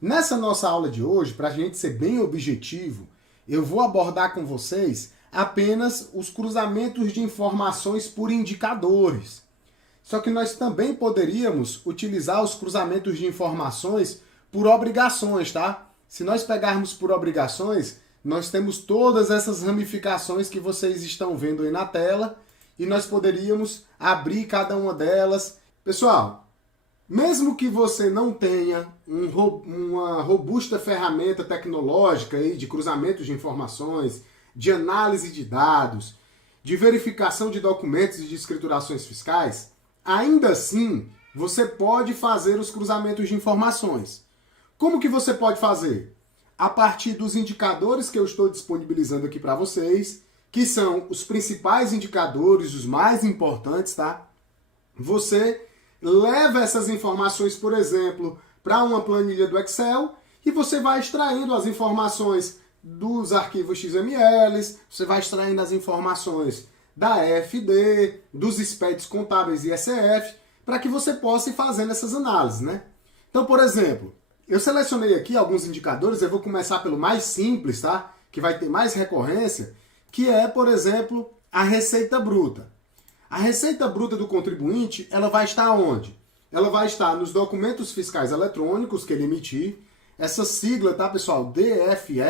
Nessa nossa aula de hoje, para a gente ser bem objetivo, eu vou abordar com vocês apenas os cruzamentos de informações por indicadores. Só que nós também poderíamos utilizar os cruzamentos de informações por obrigações, tá? Se nós pegarmos por obrigações, nós temos todas essas ramificações que vocês estão vendo aí na tela e nós poderíamos abrir cada uma delas. Pessoal, mesmo que você não tenha uma robusta ferramenta tecnológica aí de cruzamento de informações, de análise de dados, de verificação de documentos e de escriturações fiscais, ainda assim você pode fazer os cruzamentos de informações. Como que você pode fazer? A partir dos indicadores que eu estou disponibilizando aqui para vocês, que são os principais indicadores, os mais importantes, tá? Você leva essas informações, por exemplo, para uma planilha do Excel e você vai extraindo as informações dos arquivos XML, você vai extraindo as informações da EFD, dos SPEDs contábeis e ECF, para que você possa ir fazendo essas análises, né? Então, por exemplo, eu selecionei aqui alguns indicadores, eu vou começar pelo mais simples, tá? Que vai ter mais recorrência, que é, por exemplo, a receita bruta. A receita bruta do contribuinte, ela vai estar onde? Ela vai estar nos documentos fiscais eletrônicos que ele emitir. Essa sigla, tá, pessoal? DFE,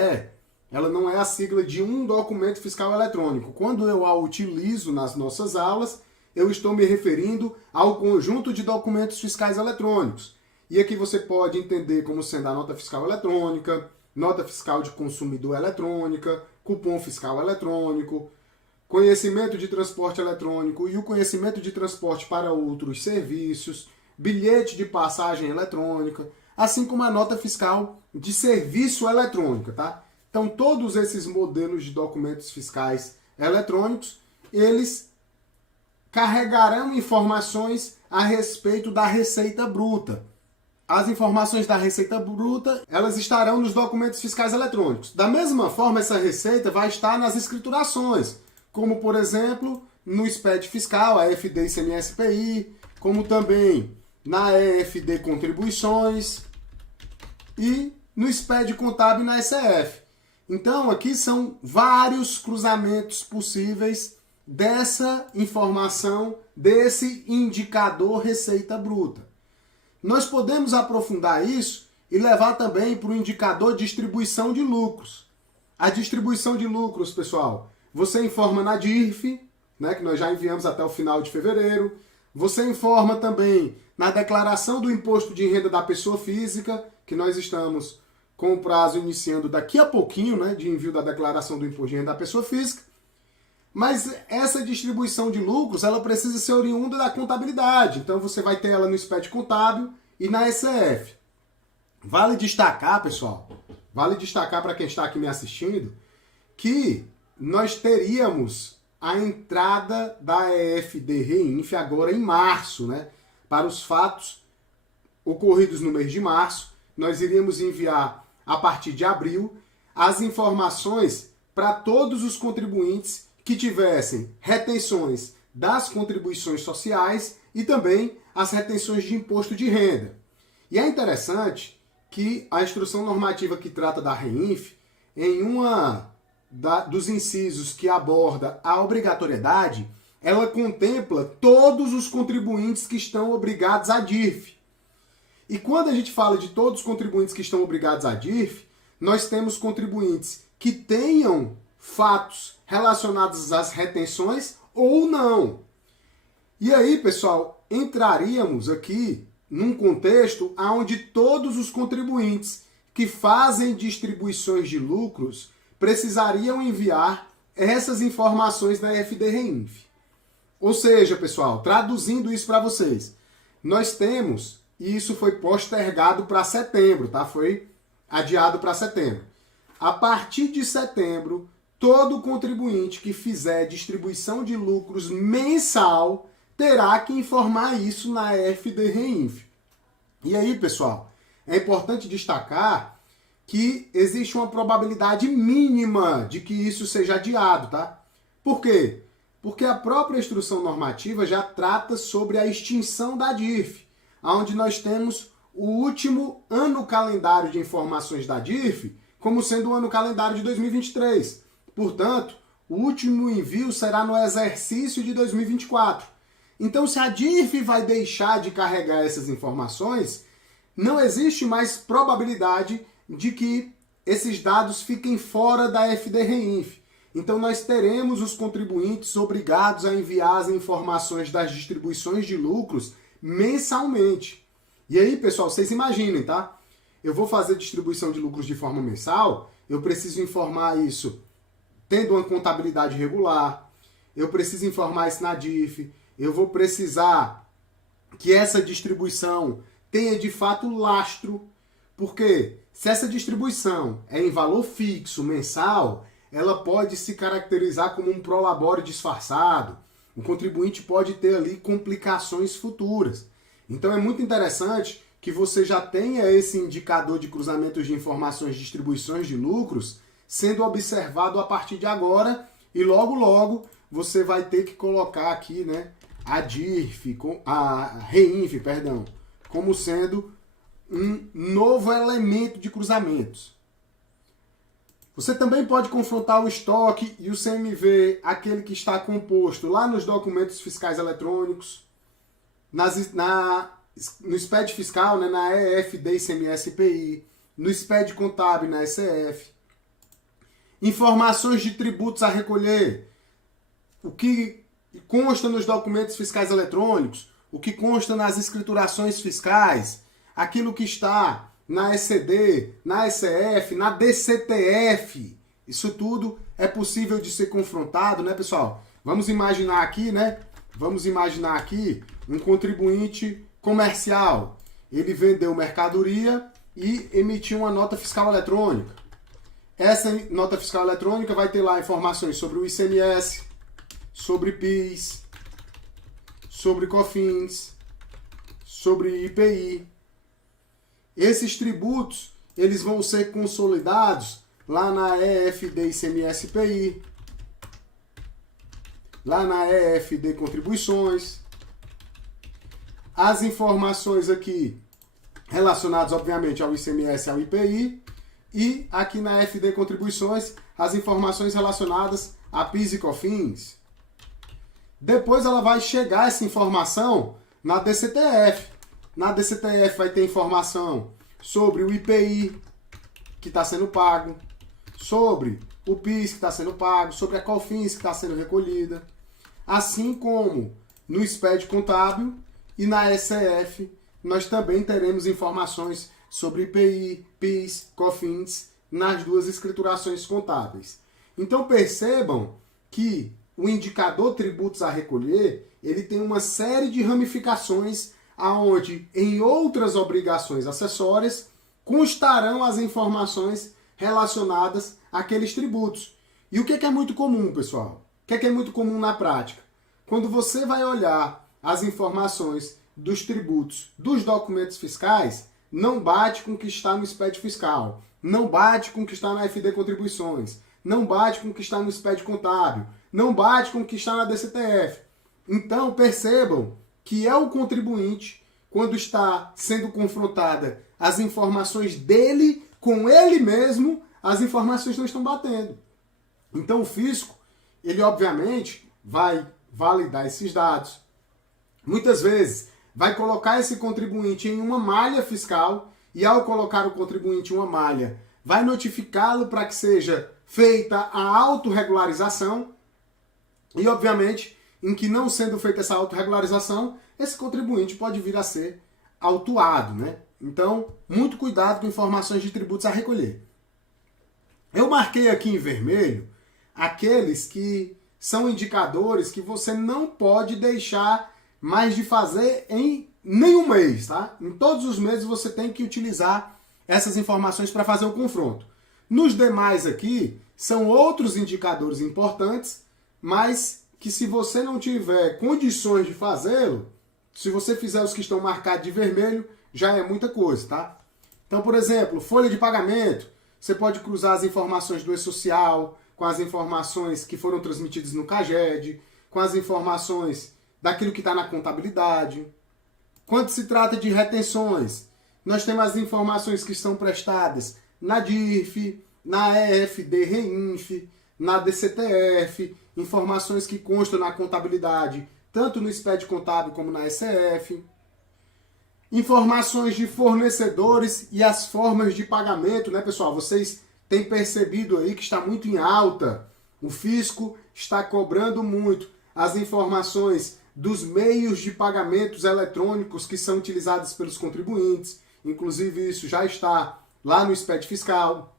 ela não é a sigla de um documento fiscal eletrônico. Quando eu a utilizo nas nossas aulas, eu estou me referindo ao conjunto de documentos fiscais eletrônicos. E aqui você pode entender como sendo a nota fiscal eletrônica, nota fiscal de consumidor eletrônica, cupom fiscal eletrônico, conhecimento de transporte eletrônico e o conhecimento de transporte para outros serviços, bilhete de passagem eletrônica, assim como a nota fiscal de serviço eletrônica, tá? Então, todos esses modelos de documentos fiscais eletrônicos, eles carregarão informações a respeito da receita bruta. As informações da receita bruta, elas estarão nos documentos fiscais eletrônicos. Da mesma forma, essa receita vai estar nas escriturações, como, por exemplo, no SPED fiscal, a EFD ICMS-PI, como também na EFD Contribuições e no SPED contábil e na ECF. Então, aqui são vários cruzamentos possíveis dessa informação, desse indicador receita bruta. Nós podemos aprofundar isso e levar também para o indicador distribuição de lucros. A distribuição de lucros, pessoal, você informa na DIRF, né, que nós já enviamos até o final de fevereiro. Você informa também na declaração do imposto de renda da pessoa física, que nós estamos com o prazo iniciando daqui a pouquinho, né, de envio da declaração do imposto de renda da pessoa física. Mas essa distribuição de lucros, ela precisa ser oriunda da contabilidade. Então você vai ter ela no SPED contábil e na ECF. Vale destacar, pessoal, vale destacar para quem está aqui me assistindo, que nós teríamos a entrada da EFD REINF agora em março, né? Para os fatos ocorridos no mês de março, nós iríamos enviar a partir de abril as informações para todos os contribuintes que tivessem retenções das contribuições sociais e também as retenções de imposto de renda. E é interessante que a instrução normativa que trata da REINF, em dos incisos que aborda a obrigatoriedade, ela contempla todos os contribuintes que estão obrigados à DIRF. E quando a gente fala de todos os contribuintes que estão obrigados à DIRF, nós temos contribuintes que tenham fatos relacionados às retenções ou não. E aí, pessoal, entraríamos aqui num contexto onde todos os contribuintes que fazem distribuições de lucros precisariam enviar essas informações da EFD REINF. Ou seja, pessoal, traduzindo isso para vocês, nós temos, e isso foi postergado para setembro, tá? Foi adiado para setembro. A partir de setembro, todo contribuinte que fizer distribuição de lucros mensal terá que informar isso na EFD REINF. E aí, pessoal, é importante destacar que existe uma probabilidade mínima de que isso seja adiado, tá? Por quê? Porque a própria instrução normativa já trata sobre a extinção da DIRF, onde nós temos o último ano calendário de informações da DIRF como sendo o ano calendário de 2023. Portanto, o último envio será no exercício de 2024. Então, se a DIRF vai deixar de carregar essas informações, não existe mais probabilidade de que esses dados fiquem fora da FD-REINF. Então, nós teremos os contribuintes obrigados a enviar as informações das distribuições de lucros mensalmente. E aí, pessoal, vocês imaginem, tá? Eu vou fazer distribuição de lucros de forma mensal, eu preciso informar isso tendo uma contabilidade regular, eu preciso informar isso na DIRF, eu vou precisar que essa distribuição tenha de fato lastro, porque se essa distribuição é em valor fixo, mensal, ela pode se caracterizar como um prolabore disfarçado, o contribuinte pode ter ali complicações futuras. Então é muito interessante que você já tenha esse indicador de cruzamentos de informações de distribuições de lucros sendo observado a partir de agora e logo logo você vai ter que colocar aqui, né, a DIRF, a REINF, perdão, como sendo um novo elemento de cruzamentos. Você também pode confrontar o estoque e o CMV, aquele que está composto lá nos documentos fiscais eletrônicos, no SPED fiscal, né, na EFD, ICMS, IPI, no SPED contábil, na ECF. Informações de tributos a recolher, o que consta nos documentos fiscais eletrônicos, o que consta nas escriturações fiscais, aquilo que está na ECD, na ECF, na DCTF. Isso tudo é possível de ser confrontado, né, pessoal? Vamos imaginar aqui, né? Vamos imaginar aqui um contribuinte comercial. Ele vendeu mercadoria e emitiu uma nota fiscal eletrônica. Essa nota fiscal eletrônica vai ter lá informações sobre o ICMS, sobre PIS, sobre COFINS, sobre IPI. Esses tributos, eles vão ser consolidados lá na EFD ICMS IPI, lá na EFD Contribuições. As informações aqui relacionadas, obviamente, ao ICMS e ao IPI. E aqui na FD Contribuições, as informações relacionadas a PIS e COFINS. Depois ela vai chegar essa informação na DCTF. Na DCTF vai ter informação sobre o IPI que está sendo pago, sobre o PIS que está sendo pago, sobre a COFINS que está sendo recolhida, assim como no SPED contábil e na ECF nós também teremos informações sobre IPI, PIS, COFINS nas duas escriturações contábeis. Então percebam que o indicador tributos a recolher, ele tem uma série de ramificações aonde em outras obrigações acessórias constarão as informações relacionadas àqueles tributos. E o que é muito comum, pessoal? O que é muito comum na prática? Quando você vai olhar as informações dos tributos dos documentos fiscais, não bate com o que está no SPED fiscal, não bate com o que está na FD Contribuições, não bate com o que está no SPED contábil, não bate com o que está na DCTF. Então percebam que é o contribuinte, quando está sendo confrontada as informações dele com ele mesmo, as informações não estão batendo. Então o fisco, ele obviamente vai validar esses dados. Muitas vezes vai colocar esse contribuinte em uma malha fiscal e ao colocar o contribuinte em uma malha, vai notificá-lo para que seja feita a autorregularização e obviamente em que não sendo feita essa autorregularização, esse contribuinte pode vir a ser autuado, né? Então, muito cuidado com informações de tributos a recolher. Eu marquei aqui em vermelho aqueles que são indicadores que você não pode deixar mais de fazer em nenhum mês, tá? Em todos os meses você tem que utilizar essas informações para fazer o confronto. Nos demais aqui, são outros indicadores importantes, mas que se você não tiver condições de fazê-lo, se você fizer os que estão marcados de vermelho, já é muita coisa, tá? Então, por exemplo, folha de pagamento, você pode cruzar as informações do E-Social com as informações que foram transmitidas no CAGED, com as informações daquilo que está na contabilidade. Quando se trata de retenções, Nós temos as informações que são prestadas na DIRF, na EFD Reinf, na DCTF, informações que constam na contabilidade, tanto no SPED contábil como na SF. Informações de fornecedores e as formas de pagamento, né, pessoal? Vocês têm percebido aí que está muito em alta. O fisco está cobrando muito as informações dos meios de pagamentos eletrônicos que são utilizados pelos contribuintes. Inclusive, isso já está lá no SPED fiscal.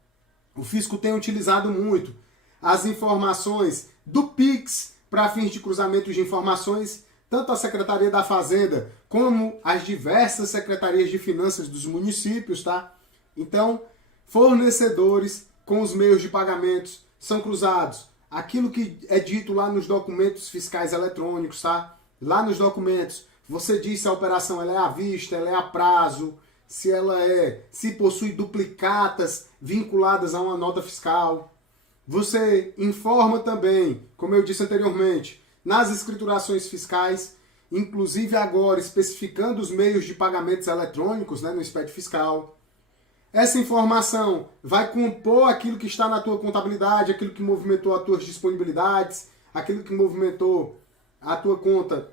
O fisco tem utilizado muito as informações do Pix para fins de cruzamento de informações, tanto a Secretaria da Fazenda como as diversas secretarias de finanças dos municípios, tá? Então, fornecedores com os meios de pagamentos são cruzados. Aquilo que é dito lá nos documentos fiscais eletrônicos, tá? Lá nos documentos, você diz se a operação ela é à vista, ela é a prazo, se possui duplicatas vinculadas a uma nota fiscal. Você informa também, como eu disse anteriormente, nas escriturações fiscais, inclusive agora especificando os meios de pagamentos eletrônicos, né, no SPED fiscal. Essa informação vai compor aquilo que está na tua contabilidade, aquilo que movimentou as tuas disponibilidades, aquilo que movimentou a tua conta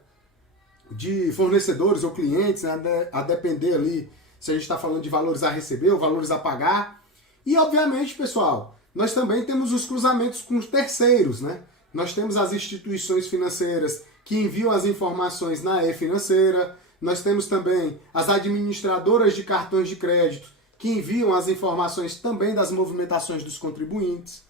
de fornecedores ou clientes, né, a depender ali se a gente está falando de valores a receber ou valores a pagar. E, obviamente, pessoal, nós também temos os cruzamentos com os terceiros, né? Nós temos as instituições financeiras que enviam as informações na e-financeira, nós temos também as administradoras de cartões de crédito que enviam as informações também das movimentações dos contribuintes.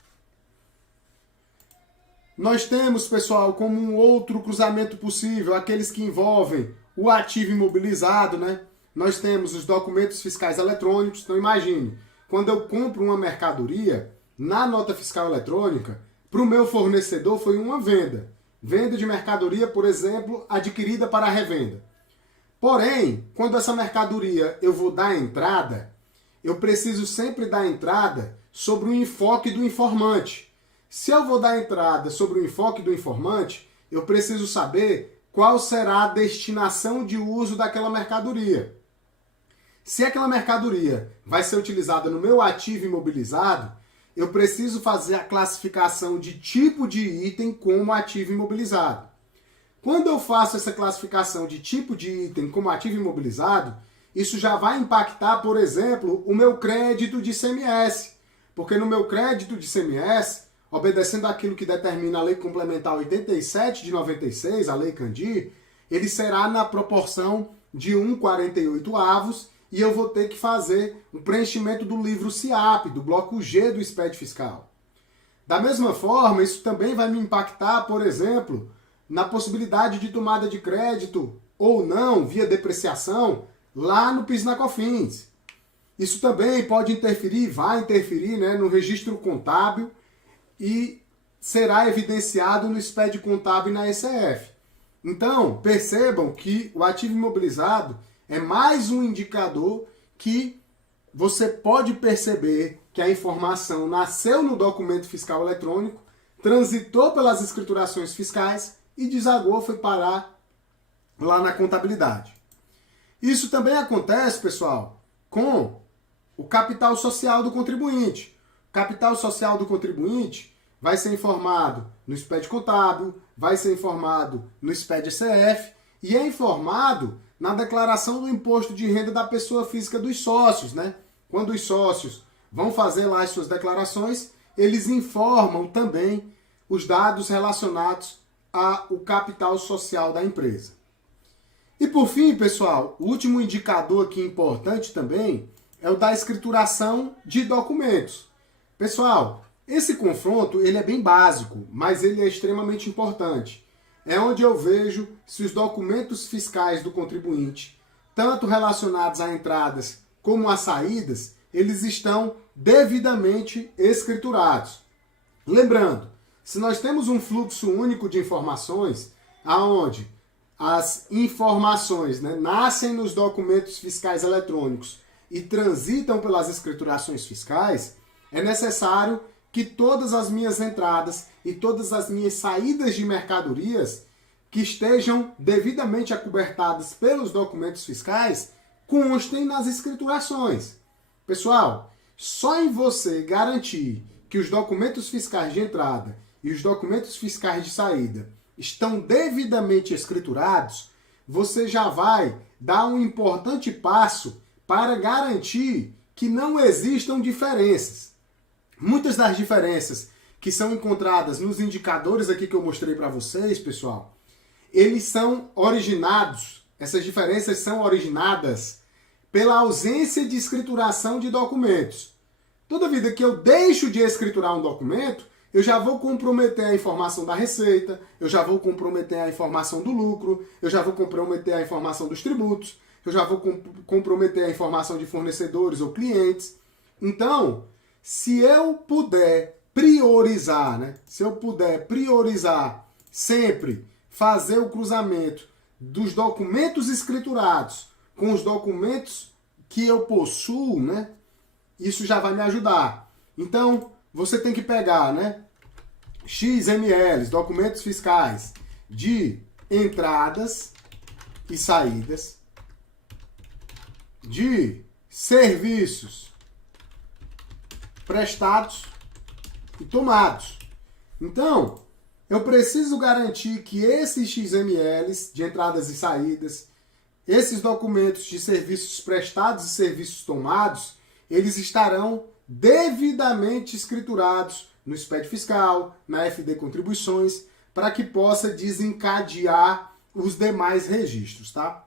Nós temos, pessoal, como um outro cruzamento possível, aqueles que envolvem o ativo imobilizado, né? Nós temos os documentos fiscais eletrônicos. Então imagine, quando eu compro uma mercadoria, na nota fiscal eletrônica, para o meu fornecedor foi uma venda. Venda de mercadoria, por exemplo, adquirida para revenda. Porém, quando essa mercadoria eu vou dar entrada, eu preciso sempre dar entrada sobre o enfoque do informante. Se eu vou dar entrada sobre o enfoque do informante, eu preciso saber qual será a destinação de uso daquela mercadoria. Se aquela mercadoria vai ser utilizada no meu ativo imobilizado, eu preciso fazer a classificação de tipo de item como ativo imobilizado. Quando eu faço essa classificação de tipo de item como ativo imobilizado, isso já vai impactar, por exemplo, o meu crédito de ICMS. Porque no meu crédito de ICMS, obedecendo àquilo que determina a Lei Complementar 87 de 96, a Lei Candir, ele será na proporção de 1,48 e eu vou ter que fazer o preenchimento do livro SIAP, do bloco G do SPED fiscal. Da mesma forma, isso também vai me impactar, por exemplo, na possibilidade de tomada de crédito ou não, via depreciação, lá no PIS/COFINS. Isso também pode interferir, vai interferir, né, no registro contábil e será evidenciado no SPED contábil e na ECF. Então, percebam que o ativo imobilizado é mais um indicador que você pode perceber que a informação nasceu no documento fiscal eletrônico, transitou pelas escriturações fiscais e desagou, foi parar lá na contabilidade. Isso também acontece, pessoal, com o capital social do contribuinte. O capital social do contribuinte vai ser informado no SPED contábil, vai ser informado no SPED ECF e é informado na declaração do imposto de renda da pessoa física dos sócios, né? Quando os sócios vão fazer lá as suas declarações, eles informam também os dados relacionados ao capital social da empresa. E por fim, pessoal, o último indicador aqui importante também é o da escrituração de documentos. Pessoal, esse confronto ele é bem básico, mas ele é extremamente importante. É onde eu vejo se os documentos fiscais do contribuinte, tanto relacionados a entradas como a saídas, eles estão devidamente escriturados. Lembrando, se nós temos um fluxo único de informações, aonde as informações, né, nascem nos documentos fiscais eletrônicos e transitam pelas escriturações fiscais, é necessário que todas as minhas entradas e todas as minhas saídas de mercadorias que estejam devidamente acobertadas pelos documentos fiscais constem nas escriturações. Pessoal, só em você garantir que os documentos fiscais de entrada e os documentos fiscais de saída estão devidamente escriturados, você já vai dar um importante passo para garantir que não existam diferenças. Muitas das diferenças que são encontradas nos indicadores aqui que eu mostrei para vocês, pessoal, eles são originados, essas diferenças são originadas pela ausência de escrituração de documentos. Toda vida que eu deixo de escriturar um documento, eu já vou comprometer a informação da receita, eu já vou comprometer a informação do lucro, eu já vou comprometer a informação dos tributos, eu já vou comprometer a informação de fornecedores ou clientes. Então, se eu puder priorizar, né? Se eu puder priorizar sempre fazer o cruzamento dos documentos escriturados com os documentos que eu possuo, né? Isso já vai me ajudar. Então, você tem que pegar, né? XMLs, documentos fiscais de entradas e saídas, de serviços prestados e tomados. Então, eu preciso garantir que esses XMLs de entradas e saídas, esses documentos de serviços prestados e serviços tomados, eles estarão devidamente escriturados no SPED fiscal, na FD contribuições, para que possa desencadear os demais registros, tá?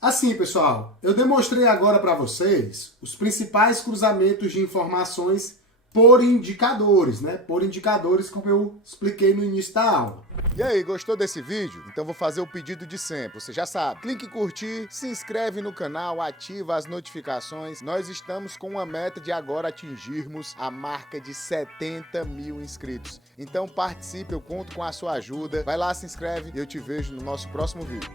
Assim, pessoal, eu demonstrei agora para vocês os principais cruzamentos de informações por indicadores, né? Por indicadores, como eu expliquei no início da aula. E aí, gostou desse vídeo? Então vou fazer o pedido de sempre, você já sabe. Clique em curtir, se inscreve no canal, ativa as notificações. Nós estamos com uma meta de agora atingirmos a marca de 70 mil inscritos. Então participe, eu conto com a sua ajuda. Vai lá, se inscreve e eu te vejo no nosso próximo vídeo.